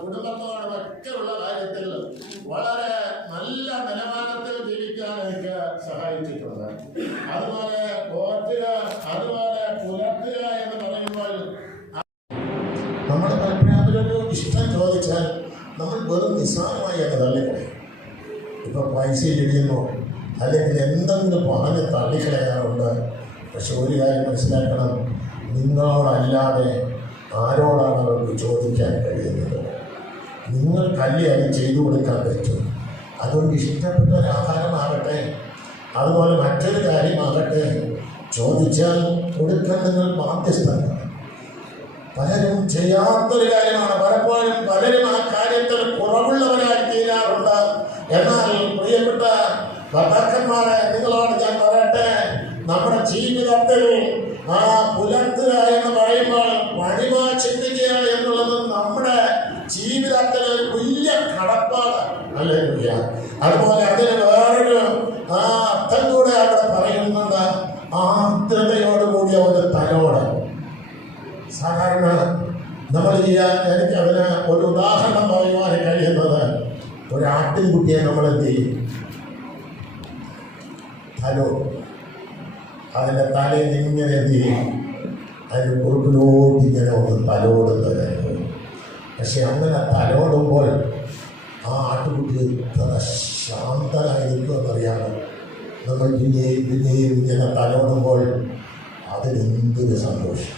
കുടുംബത്തോടൊക്കെയുള്ള കാര്യത്തിൽ വളരെ നല്ല നിലവാരത്തിൽ ജീവിക്കാൻ എനിക്ക് സഹായിച്ചിട്ടുണ്ട്. അതുപോലെ പോറ്റുക, അതുപോലെ പുലർത്തുക എന്ന് പറയുമ്പോൾ നമ്മൾ പരമ്പരാഗതൊരു ഇഷ്ടം ചോദിച്ചാൽ നമ്മൾ വെറും നിസ്സാരമായി അത് തള്ളിക്കളയും. ഇപ്പോൾ പൈസ ഇടിയുന്നു അല്ലെങ്കിൽ എന്തെങ്കിലും പറഞ്ഞ് തള്ളിക്കളയാറുണ്ട്. പക്ഷെ ഒരു കാര്യം മനസ്സിലാക്കണം, നിങ്ങളോടല്ലാതെ ആരോടാണ് അവർക്ക് ചോദിക്കാൻ കഴിയുന്നത്? നിങ്ങൾ അത് ചെയ്തു കൊടുക്കാൻ പറ്റും. അതുകൊണ്ട് ഇഷ്ടപ്പെട്ട ഒരു ആഹാരമാകട്ടെ, അതുപോലെ മറ്റൊരു കാര്യമാകട്ടെ, ചോദിച്ചാൽ കൊടുക്കാൻ നിങ്ങൾ ബാധ്യസ്ഥരാണ്. പലരും ചെയ്യാത്തൊരു കാര്യമാണ്. പലപ്പോഴും പലരും ആ കാര്യത്തിൽ കുറവുള്ളവരായി തീരാറുണ്ട്. എന്നാൽ പ്രിയപ്പെട്ട ഭർത്താക്കന്മാരെ, നിങ്ങളോട് ഞാൻ പറയട്ടെ, നമ്മുടെ ജീവിതത്തിൽ ആ പുലർത്തുക എന്ന് പറയുമ്പോൾ പണിവാ ചിന്തിക്കുക എന്നുള്ളത് നമ്മുടെ ജീവിതത്തിൽ ഒരു വലിയ കടപ്പാട്. ഹല്ലേലൂയ. അതുപോലെ അതിന് വേറൊരു അർത്ഥം കൂടെ അവിടെ പറയുന്നുണ്ട്, ആർദ്രതയോടുകൂടിയ ഒരു തലോട്. സാധാരണ നമ്മൾ എനിക്കതിന് ഒരു ഉദാഹരണം പറയുവാൻ കഴിയുന്നത്, ഒരു ആട്ടിൻകുട്ടിയെ നമ്മൾ എന്ത് ചെയ്യും? തലോ അതിൻ്റെ തലയിൽ ഇങ്ങനെ എന്ത് ചെയ്യും? അതിൻ്റെ കുറുക്കിലോട്ട് ഇങ്ങനെ ഒന്ന് തലോടുന്നത്. പക്ഷെ അങ്ങനെ തലോടുമ്പോൾ ആ ആട്ടുകുട്ടി എത്ര ശാന്തനായിരിക്കുമെന്നറിയാമോ? നമ്മൾ പിന്നെയും ഇങ്ങനെ തലോടുമ്പോൾ അതിനെന്തൊരു സന്തോഷം,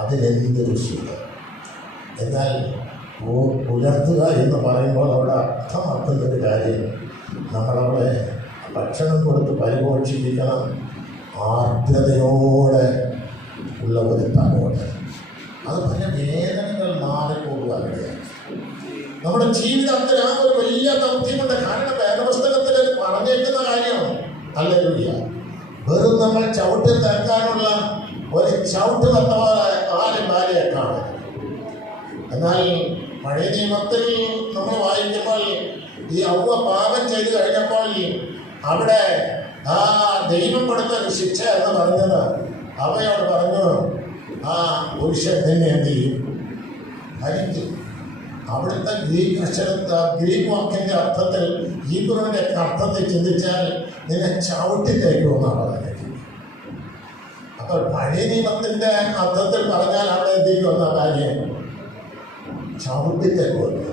അതിനെന്തൊരു സുഖം. എന്നാൽ പുലർത്തുക എന്ന് പറയുമ്പോൾ അവിടെ അർത്ഥമാക്കുന്നൊരു കാര്യം, നമ്മളവിടെ ഭക്ഷണം കൊടുത്ത് പരിപോഷിപ്പിക്കണം. ആർദ്രതയോടെ ഉള്ള ഒരു തലോട്. അത് പല വേദനകൾ മാറിപ്പോകുകയാണ്. നമ്മുടെ ജീവിതത്തിൽ ആ ഒരു വലിയ ദൗത്യമുണ്ട്. കാരണം വേദപുസ്തകത്തിൽ പറഞ്ഞേക്കുന്ന കാര്യമാണ്. ഹല്ലേലൂയ. വെറും നമ്മൾ ചവിട്ടി തേക്കാനുള്ള ഒരു ചവിട്ട് വന്ന പോലെ ആരും ഭാര്യയെ കാണും. എന്നാൽ പഴയ നിയമത്തിൽ നമ്മൾ വായിക്കുമ്പോൾ ഈ ഔവ പാപം ചെയ്തു കഴിഞ്ഞപ്പോൾ അവിടെ ആ ദൈവം കൊടുത്ത ഒരു ശിക്ഷ എന്ന് പറഞ്ഞത്, അവയോട് പറഞ്ഞു, ആ പുരുഷൻ തന്നെ എന്ത് ചെയ്യും? ഭരിക്കും. അവിടുത്തെ ഗ്രീക്ക് വാക്കിൻ്റെ അർത്ഥത്തിൽ, ഹീബ്രുവിൻ്റെ അർത്ഥത്തിൽ ചിന്തിച്ചാൽ നിന്നെ ചവിട്ടിത്തേക്കുമെന്നാണ് പറഞ്ഞത്. അപ്പോൾ പഴയ നിയമത്തിൻ്റെ അർത്ഥത്തിൽ പറഞ്ഞാൽ അവിടെ എന്ത് ചെയ്യുമെന്ന കാര്യം ചവിട്ടിത്തേക്കുമല്ല.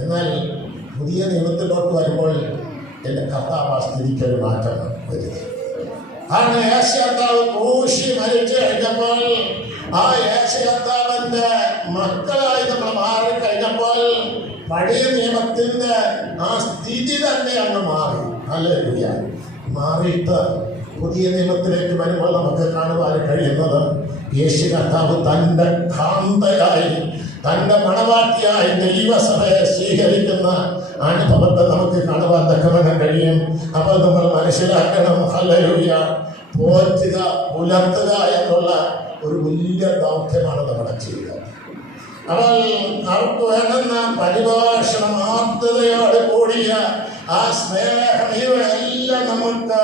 എന്നാൽ പുതിയ നിയമത്തിലോട്ട് വരുമ്പോൾ എൻ്റെ കർത്താവ് സ്ഥിതിക്കൊരു മാറ്റം വരുന്നത്. കാരണം യേശുകർത്താവ് ക്രൂശിൽ മരിച്ചു കഴിഞ്ഞപ്പോൾ ആ യേശുകർത്താവിൻ്റെ മക്കളായി നമ്മൾ മാറിക്കഴിഞ്ഞപ്പോൾ പഴയ നിയമത്തിൻ്റെ ആ സ്ഥിതി തന്നെ അങ്ങ് മാറി. ഹല്ലേലൂയ. മാറിയിട്ട് പുതിയ നിയമത്തിലേക്ക് വരുമ്പോൾ നമുക്ക് കാണുവാൻ കഴിയുന്നത്, യേശു കർത്താവ് തൻ്റെ കാന്തയായി, തൻ്റെ മണവാട്ടിയായി ദൈവസഭയെ സ്വീകരിക്കുന്ന അനുഭവത്തെ നമുക്ക് കാണുവാൻ തക്കവണ്ണം കഴിയും. അപ്പോൾ നമ്മൾ മനസ്സിലാക്കണം, ഹല്ലേലൂയ, പോറ്റുക, പുലർത്തുക എന്നുള്ള ഒരു വലിയ ദൗത്യമാണ് നമ്മുടെ ജീവിതം. അവൾ അവർക്ക് വേണ്ടുന്ന പരിഭാഷണം ആർദ്രതയോട് കൂടിയ ആ സ്നേഹം ഇവയെല്ലാം നമുക്ക്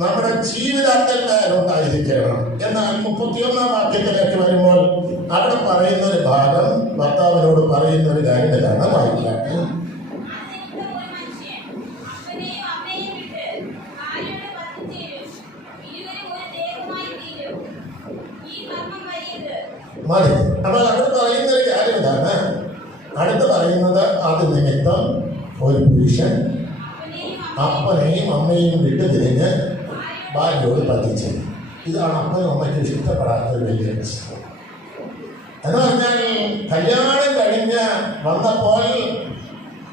നമ്മുടെ ജീവിതത്തിൽ ഉണ്ടായിരിക്കണം. എന്നാൽ 31-ാം വാക്യത്തിലേക്ക് വരുമ്പോൾ അവിടെ പറയുന്ന ഒരു ഭാഗം ഭർത്താവിനോട് പറയുന്ന ഒരു കാര്യം ഇതാണ്. വായിക്കാം. മതി. അപ്പോൾ അവിടെ പറയുന്ന ഒരു കാര്യം ഇതാണ്. അടുത്ത് പറയുന്നത് അത് നിമിത്തം ഒരു പുരുഷൻ അപ്പനെയും അമ്മയും വിട്ടുതിരിഞ്ഞ് ഭാര്യയോട് പറ്റിച്ചു. ഇതാണ് അപ്പനും അമ്മയ്ക്കും ഇഷ്ടപ്പെടാത്ത ഒരു വലിയ പ്രശ്നം. എന്ന് പറഞ്ഞാൽ കല്യാണം കഴിഞ്ഞ് വന്നപ്പോൾ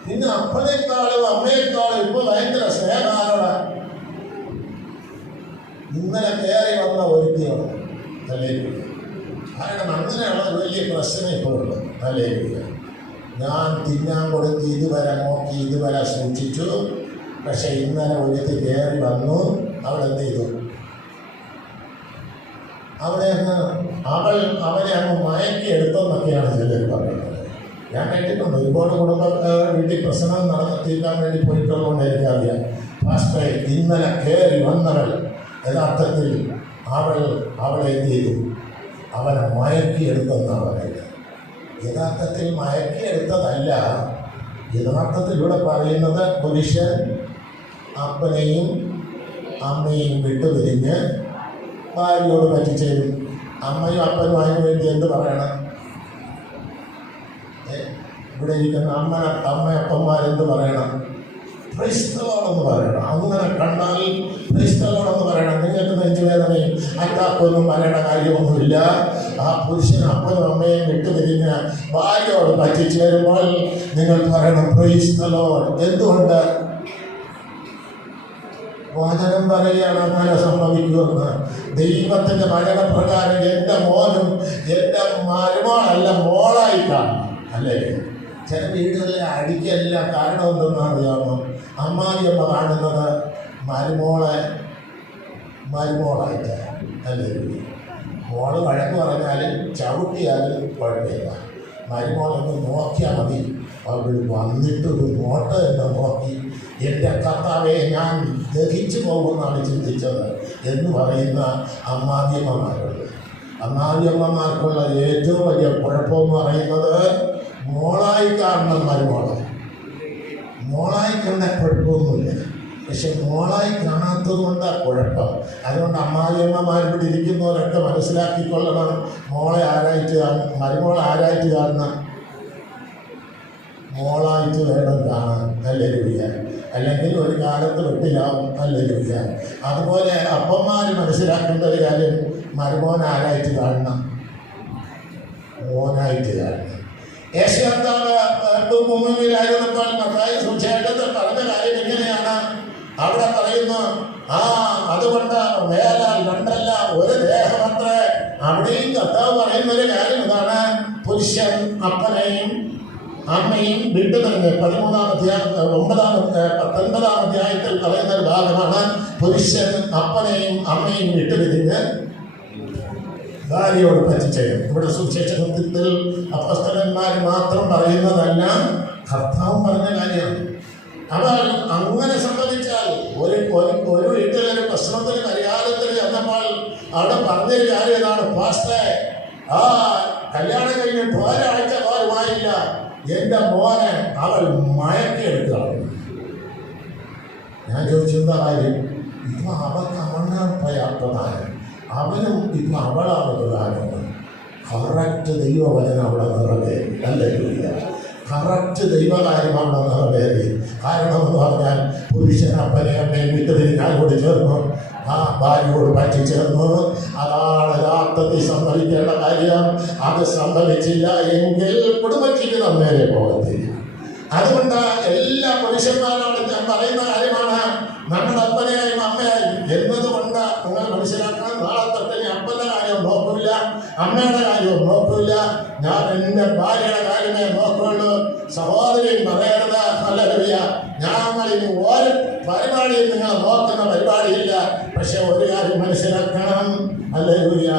പിന്നെ അപ്പനേക്കാളും അമ്മയെക്കാളും ഇപ്പൊ ഭയങ്കര സ്നേഹമാണ്. ഇന്നലെ കയറി വന്ന ഒരുത്തിയാണ്. അല്ലേ? കാരണം അങ്ങനെയുള്ള ഒരു വലിയ പ്രശ്നം ഇപ്പോഴുണ്ട്. അല്ലേ? ഞാൻ തിന്നാൻ കൊടുത്ത് ഇതുവരെ നോക്കി ഇതുവരെ സൂക്ഷിച്ചു. പക്ഷെ ഇന്നലെ ഒരുത്തി കയറി വന്നു. അവൾ എന്ത് ചെയ്തു? അവനെ അവനെ അങ്ങ് മയക്കി എടുത്തെന്നൊക്കെയാണ് ചിലർ പറയുന്നത്. ഞാൻ കേട്ടിട്ടുണ്ട്. ഒരുപാട് കുടുംബ വീട്ടിൽ പ്രശ്നം തീർക്കാൻ വേണ്ടി പോയിട്ടുള്ളതുകൊണ്ട് എനിക്കറിയാം. ഫാസ്റ്റ് ഇന്നലെ കയറി വന്നവൾ യഥാർത്ഥത്തിൽ അവളെ എന്ത് ചെയ്തു? അവനെ മയക്കിയെടുത്തെന്നാണ് പറയുന്നത്. യഥാർത്ഥത്തിൽ മയക്കിയെടുത്തതല്ല. യഥാർത്ഥത്തിൽ ഇവിടെ പറയുന്നത് പുരുഷൻ അപ്പനെയും അമ്മയും വിട്ടുപിരിഞ്ഞ് ഭാര്യയോട് പറ്റിച്ചേരും. അമ്മയും അപ്പനും അതിനു വേണ്ടി എന്ത് പറയണം? ഇവിടെ ഇരിക്കുന്ന അമ്മയപ്പന്മാരെന്ത് പറയണം? ക്രൈസ്തവോടെന്ന് പറയണം. അങ്ങനെ കണ്ടാൽ ക്രൈസ്തവോടെന്ന് പറയണം. നിങ്ങൾക്ക് നെഞ്ചുവേദനയും അറ്റാക്കൊന്നും വരേണ്ട കാര്യമൊന്നുമില്ല. ആ പുരുഷൻ അപ്പനും അമ്മയും വിട്ടുപിരിഞ്ഞ് ഭാര്യയോട് പറ്റിച്ചേരുമ്പോൾ നിങ്ങൾ പറയണം ക്രൈസ്തവോട്. എന്തുകൊണ്ട്? വചനം പറയുകയാണ് അങ്ങനെ സംഭവിക്കുമെന്ന്. ദൈവത്തിന്റെ വചനപ്രകാരം എൻ്റെ മോനും എൻ്റെ മരുമോളല്ല മോളായി കാണും. അല്ലേ? ചില വീടുകളിലെ അടിക്കെല്ലാം കാരണം എന്തെന്ന് അറിയാമോ? അമ്മാവിയമ്മ കാണുന്നത് മരുമോളായിട്ട്. അല്ലേ? മോള് വഴക്ക് പറഞ്ഞാലും ചവിട്ടിയാലും കുഴപ്പമില്ല. മരുമോളൊന്ന് നോക്കിയാൽ മതി. അവർ വന്നിട്ടൊരു നോട്ട് എന്ന് നോക്കി എൻ്റെ കർത്താവെ ഞാൻ ദഹിച്ചു പോകുമെന്നാണ് ചിന്തിച്ചത് എന്ന് പറയുന്ന അമ്മാവിയമ്മമാർക്കുള്ള ഏറ്റവും വലിയ കുഴപ്പമെന്ന് പറയുന്നത് മോളായി കാണണം. മോളായി കണ്ട കുഴപ്പമൊന്നുമില്ല. പക്ഷെ മോളായി കാണാത്തത് കൊണ്ടാണ് കുഴപ്പം. അതുകൊണ്ട് അമ്മാവിയമ്മമാരിവിടെ ഇരിക്കുന്നവരൊക്കെ മനസ്സിലാക്കിക്കൊള്ളണം. മോളെ ആരായിട്ട് കാണണം? മോളായിട്ട് വേണം കാണാൻ. ഹല്ലേലൂയ. അല്ലെങ്കിൽ ഒരു കാലത്ത് വെട്ടിലാവും. ഹല്ലേലൂയ. അതുപോലെ അപ്പന്മാർ മനസ്സിലാക്കേണ്ട ഒരു കാര്യം, മരുമോൻ ആരായിട്ട് കാണണം? മോനായിട്ട് കാണണം. യേശുവിലായിരുന്നപ്പോൾ മത്തായി സുവിശേഷത്തിൽ പറഞ്ഞ കാര്യം എങ്ങനെയാണ്? അവിടെ പറയുന്നു, അതുകൊണ്ട് വേലാൽ രണ്ടല്ല ഒരു ദേഹമത്രേ. അവിടെയും കർത്താവ് പറയുന്നൊരു കാര്യം ഇതാണ്. പുരുഷൻ അപ്പനെയും അമ്മയും വിട്ടുതരുന്നത് 19-ാം അധ്യായത്തിൽ പറയുന്ന ഒരു ഭാഗമാണ്. പുരുഷൻ അപ്പനെയും അമ്മയും വിട്ടുപിരിഞ്ഞ് ഭാര്യയോട് പറ്റിച്ചേരും. ഇവിടെ സുവിശേഷത്തിൽ അപ്പോസ്തലന്മാർ മാത്രം പറയുന്നതല്ല, കർത്താവ് പറഞ്ഞ കാര്യമാണ്. അപ്പോൾ അങ്ങനെ സംബന്ധിച്ചാൽ ഒരു വീട്ടിലൊരു പ്രശ്നത്തിന് പരിഹാരത്തിന് ചെന്നപ്പോൾ അവിടെ പറഞ്ഞൊരു കാര്യം ഏതാണ്? പാസ്റ്റേ, കല്യാണം കഴിഞ്ഞിട്ട് ഒരാഴ്ച പോലുമായില്ല, എൻ്റെ മോനെ അവൾ മയക്കിയെടുക്കുകയാണ്. ഞാൻ ചോദിച്ചെന്താ കാര്യം? ഇപ്പം അവർക്ക് അവനാണ് പ്രധാനം, അവനും ഇപ്പം അവളാണ് പ്രധാനം. കറക്റ്റ് ദൈവവചനം അവിടെ നിറവേറി. ഹല്ലേലൂയ. കറക്റ്റ് ദൈവകാര്യം അവിടെ നിറവേറി. കാരണം എന്ന് പറഞ്ഞാൽ പുരുഷൻ അപ്പനെ അമ്മയും വിട്ടുതിരിഞ്ഞാലോട് ചേർന്നു, ഭാര്യയോട് പറ്റിച്ചേർന്നു. അതാണ് യഥാർത്ഥത്തിൽ സംഭവിക്കേണ്ട കാര്യം. അത് സംഭവിച്ചില്ല എങ്കിൽ കുടുംബജീവിതം നേരെ പോകത്തില്ല. അതുകൊണ്ട് എല്ലാ പുരുഷന്മാരോടും ഞാൻ പറയുന്ന കാര്യമാണ്, നമ്മുടെ അപ്പനെയായും അമ്മയായും എന്നതുകൊണ്ട് നിങ്ങൾ മനസ്സിലാക്കാൻ. നാളെ തൊട്ട് അപ്പൻ്റെ കാര്യം നോക്കില്ല, അമ്മയുടെ കാര്യവും നോക്കില്ല, ഞാൻ എൻ്റെ ഭാര്യയുടെ കാര്യമേ നോക്കുള്ളൂ. സഹോദരിയും പറയരുത് ഹല്ലേലൂയ, ഞങ്ങളിനി ഒരു പരിപാടിയിൽ നിങ്ങൾ നോക്കുന്ന പരിപാടിയില്ല. പക്ഷെ ഒരു കാര്യം മനസ്സിലാക്കണം, ഹല്ലേലൂയ,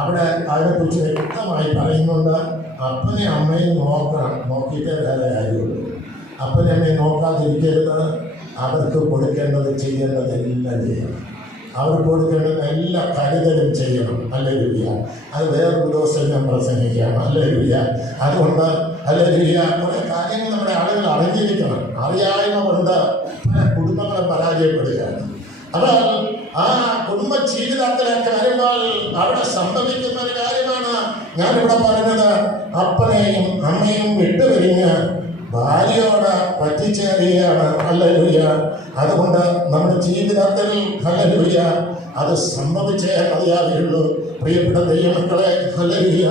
അവിടെ അതിനെക്കുറിച്ച് വ്യക്തമായി പറയുന്നുണ്ട്. അപ്പനെ അമ്മയും നോക്കിയിട്ടേ വേറെ കാര്യമുള്ളൂ. അപ്പനെ അമ്മയും നോക്കാതിരിക്കരുത്. അവർക്ക് കൊടുക്കേണ്ടത് ചെയ്യേണ്ടതെല്ലാം ചെയ്യണം. അവർക്ക് കൊടുക്കേണ്ടത് എല്ലാ കരുതലും ചെയ്യണം. ഹല്ലേലൂയ. അത് വേറൊരു ദിവസം ഞാൻ പ്രസംഗിക്കാം. ഹല്ലേലൂയ. അതുകൊണ്ട് ഹല്ലേലൂയ കുറേ കാര്യങ്ങൾ നമ്മുടെ ആളുകൾ അറിഞ്ഞിരിക്കണം. അറിയായ്മ കൊണ്ട് പല കുടുംബങ്ങളെ പരാജയപ്പെടുകയാണ്. അപ്പോൾ ആ കുടുംബ ജീവിതത്തിലേക്ക് വരുമ്പോൾ അവിടെ സംഭവിക്കുന്ന ഒരു കാര്യമാണ് ഞാനിവിടെ പറഞ്ഞത്. അപ്പനെയും അമ്മയും വിട്ടുപിരിഞ്ഞ് ഭാര്യയോട് പറ്റിച്ചേരുകയാണ്. ഹല്ലേലൂയ. അതുകൊണ്ട് നമ്മുടെ ജീവിതത്തിൽ ഹല്ലേലൂയ അത് സംഭവിച്ചേ മതിയാകുള്ളൂ. പ്രിയപ്പെട്ട ദൈവമക്കളെ, ഹല്ലേലൂയ,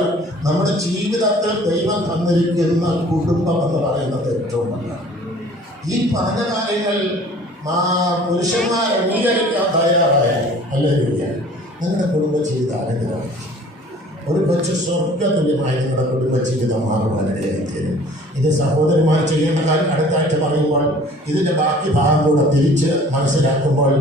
നമ്മുടെ ജീവിതത്തിൽ ദൈവം തന്നിരിക്കുന്ന കുടുംബം എന്ന് പറയുന്നത് ഏറ്റവും നല്ലതാണ്. ഈ പറഞ്ഞ കാര്യങ്ങൾ പുരുഷന്മാർ അംഗീകരിക്കാൻ തയ്യാറായാൽ ഹല്ലേലൂയ നിങ്ങളുടെ കുടുംബ ജീവിതം അനുഗ്രഹം. ഒരു കൊച്ചു സ്വർഗതുല്യമായി നിങ്ങളുടെ കുടുംബ ജീവിതം മാറുവാനിടയായിത്തീരും. ഇത് സഹോദരന്മാർ ചെയ്യേണ്ട കാര്യം അടുത്തായിട്ട് പറയുമ്പോൾ ഇതിൻ്റെ ബാക്കി ഭാഗം കൂടെ തിരിച്ച് മനസ്സിലാക്കുമ്പോൾ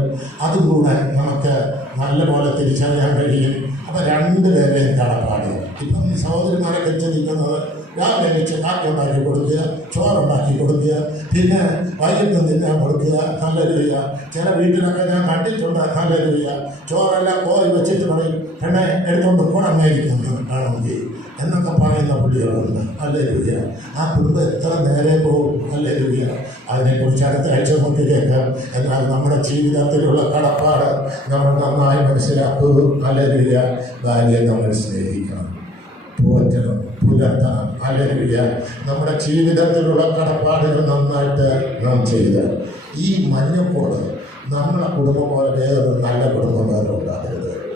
അതും കൂടെ നമുക്ക് നല്ലപോലെ തിരിച്ചറിയാൻ കഴിയും. അപ്പോൾ രണ്ടുപേരെയും കടപ്പാട്. ഇപ്പം സഹോദരന്മാരൊക്കെ ചിന്തിക്കുന്നത് രാവിലെ വെച്ച് കാപ്പി ഉണ്ടാക്കി കൊടുക്കുക, ചോറുണ്ടാക്കി കൊടുക്കുക, പിന്നെ വൈകിട്ട് തിന്നാൻ കൊടുക്കുക. ഹല്ലേലൂയ. ചില വീട്ടിലൊക്കെ ഞാൻ കണ്ടിട്ടുണ്ട്. ഹല്ലേലൂയ. ചോറെല്ലാം കോരി വെച്ചിട്ട് പറയും പെണ്ണെ എടുത്തുകൊണ്ട് കുടമേരിക്കുന്നു ആണെങ്കിൽ എന്നൊക്കെ പറയുന്ന പുള്ളികളുണ്ട്. ഹല്ലേലൂയ. ആ കുടുംബം എത്ര നേരെ പോകും. ഹല്ലേലൂയ. അതിനെക്കുറിച്ച് അടുത്ത ആഴ്ച നമുക്ക് കേൾക്കാം. എന്നാൽ നമ്മുടെ ജീവിതത്തിലുള്ള കടപ്പാട് നമ്മൾ നന്നായി മനസ്സിലാക്കൂ. ഹല്ലേലൂയ. ഭാര്യയെ നമ്മൾ സ്നേഹിക്കണം, പോറ്റണം, പുലർത്തണം. ഹല്ലേലൂയ. നമ്മുടെ ജീവിതത്തിലുള്ള കടപ്പാടുകൾ നന്നായിട്ട് നാം ചെയ്ത് ഈ മഞ്ഞക്കോട് നമ്മളെ കുടുംബം പോലെ വേറൊരു നല്ല കുടുംബം വേറെ ഉണ്ടാകരുത്.